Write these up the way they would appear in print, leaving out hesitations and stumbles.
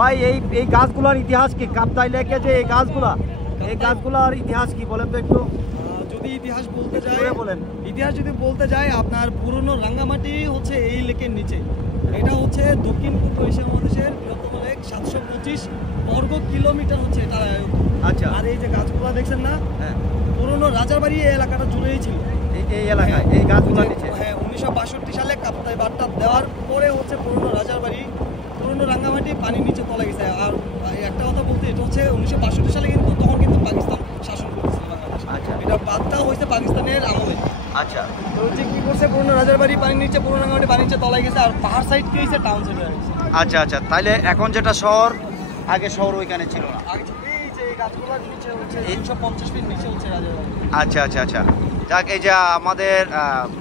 ভাই এই গাছগুলোর ইতিহাস কি? কাপ্তাই লেকে যে এই গাছগুলোর ইতিহাস কি বলেন তো একটু। যদি ইতিহাস যদি বলতে যাই আপনার পুরনো রাঙ্গামাটি হচ্ছে এই লেকের নিচে। এটা হচ্ছে দক্ষিণ পূর্ব এশিয়া মহাদেশের বৃহত্তম লেক, 725 বর্গ কিলোমিটার হচ্ছে এটা আয়তন। আচ্ছা। আর এই যে গাছগুলো দেখছেন না, হ্যাঁ, পুরনো রাজারবাড়ি এই এলাকাটা জুড়েই ছিল। এই এলাকায় এই গাছগুলো নিচে। হ্যাঁ, 1962 সালে কাপ্তাই বাঁধটা দেওয়ার পরে হচ্ছে পুরনো রাজারবাড়ি, পুরনো রাঙ্গামাটি পানির নিচে তলে গেছে। আর একটা কথা বলতে, এটা হচ্ছে 1962 সালে কিন্তু তখন কিন্তু পাকিস্তান শাসন করতেছিল বাংলাদেশ। আচ্ছা। এটা বাঁধটা হয়েছে পাকিস্তানের আমলে। আচ্ছা। তো হচ্ছে কি করছে, পুরনো রাজারবাড়ি পানির নিচে, পুরনো রাঙ্গামাটি পানির নিচে তলায় গেছে, আর পাহাড় সাইড কি হয়েছে, টাউন সাইড হয়ে গেছে। আচ্ছা আচ্ছা, তাইলে এখন যেটা শহর, আগে শহর ওইখানে ছিল না। আগে এই যে এই গাছগুলোর নিচে হচ্ছে 350 ফিট নিচে হচ্ছে রাজারবাড়ি। আচ্ছা আচ্ছা আচ্ছা, যাক, এই যে আমাদের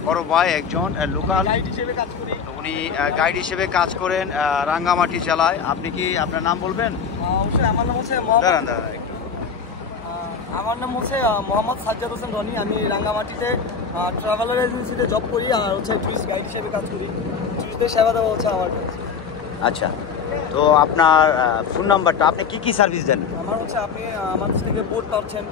বড় ভাই একজন লোকাল গাইড হিসেবে কাজ করি। উনি গাইড হিসেবে কাজ করেন রাঙ্গামাটি জেলায়। আপনি কি আপনার নাম বলবেন? অবশ্যই। আমার নাম হচ্ছে একটু। আমার নাম হচ্ছে মোহাম্মদ সাজ্জাদ হোসেন রনি। আমি রাঙ্গামাটিতে ট্রাভেলার এজেন্সিতে জব করি, আর হচ্ছে টুরিস্ট গাইড হিসেবে কাজ করি। টুরিস্টদের সেবা দেওয়া হচ্ছে আমার কাজ। আচ্ছা, তো আপনার ফোন নাম্বারটা, আপনি কি সার্ভিস দেন? আমার হচ্ছে, আপনি আমার থেকে বোট পাচ্ছেন,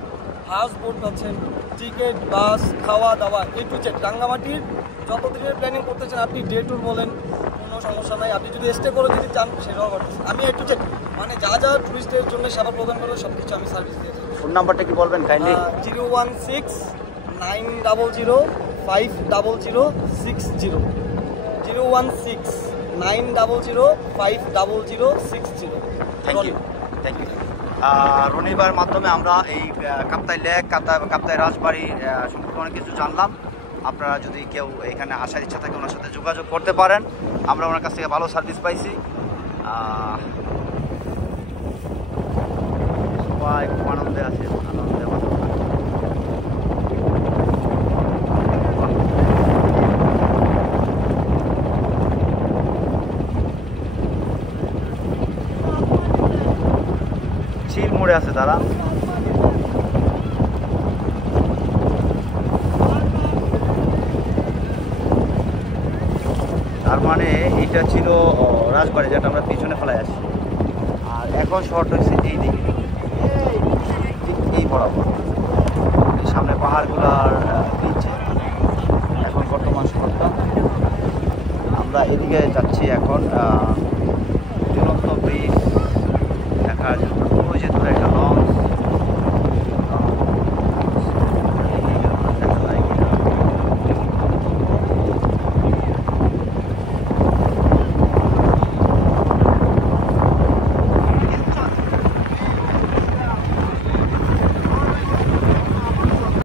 হাউস বোট পাচ্ছেন, টিকিট, বাস, খাওয়া দাওয়া, এ টু জেড। রাঙ্গামাটির যত দিনের প্ল্যানিং করতেছেন আপনি, ডে ট্যুর বলেন, কোনো সমস্যা নাই। আপনি যদি স্টে করে যদি চান সেটাও করতেছেন। আমি এ টু জেড মানে যা টুরিস্টের জন্য সেবা প্রদান করবো সব কিছু আমি সার্ভিস দিয়েছি। ফোন নাম্বারটা কি বলবেন কাইন্ডলি? 016-900-50060, 016-900-50060। Thank you. রনিবার মাধ্যমে আমরা এই কাপ্তাই লেক, কাপ্তাই রাজবাড়ি সম্পর্কে অনেক কিছু জানলাম। আপনারা যদি কেউ এখানে আসার ইচ্ছা থাকে ওনার সাথে যোগাযোগ করতে পারেন। আমরা ওনার কাছ থেকে ভালো সার্ভিস পাইছি। সবাই খুব আনন্দে আছে, চিল মোড়ে আছে তারা। তার মানে এটা ছিল রাজবাড়ি, যেটা আমরা পিছনে ফেলাই আসি। আর এখন শহরটা হচ্ছে এই দিকে, ঠিক এই বরাবর সামনে পাহাড়গুলার নিচে এখন বর্তমান শহরটা। আমরা এদিকে যাচ্ছি এখন।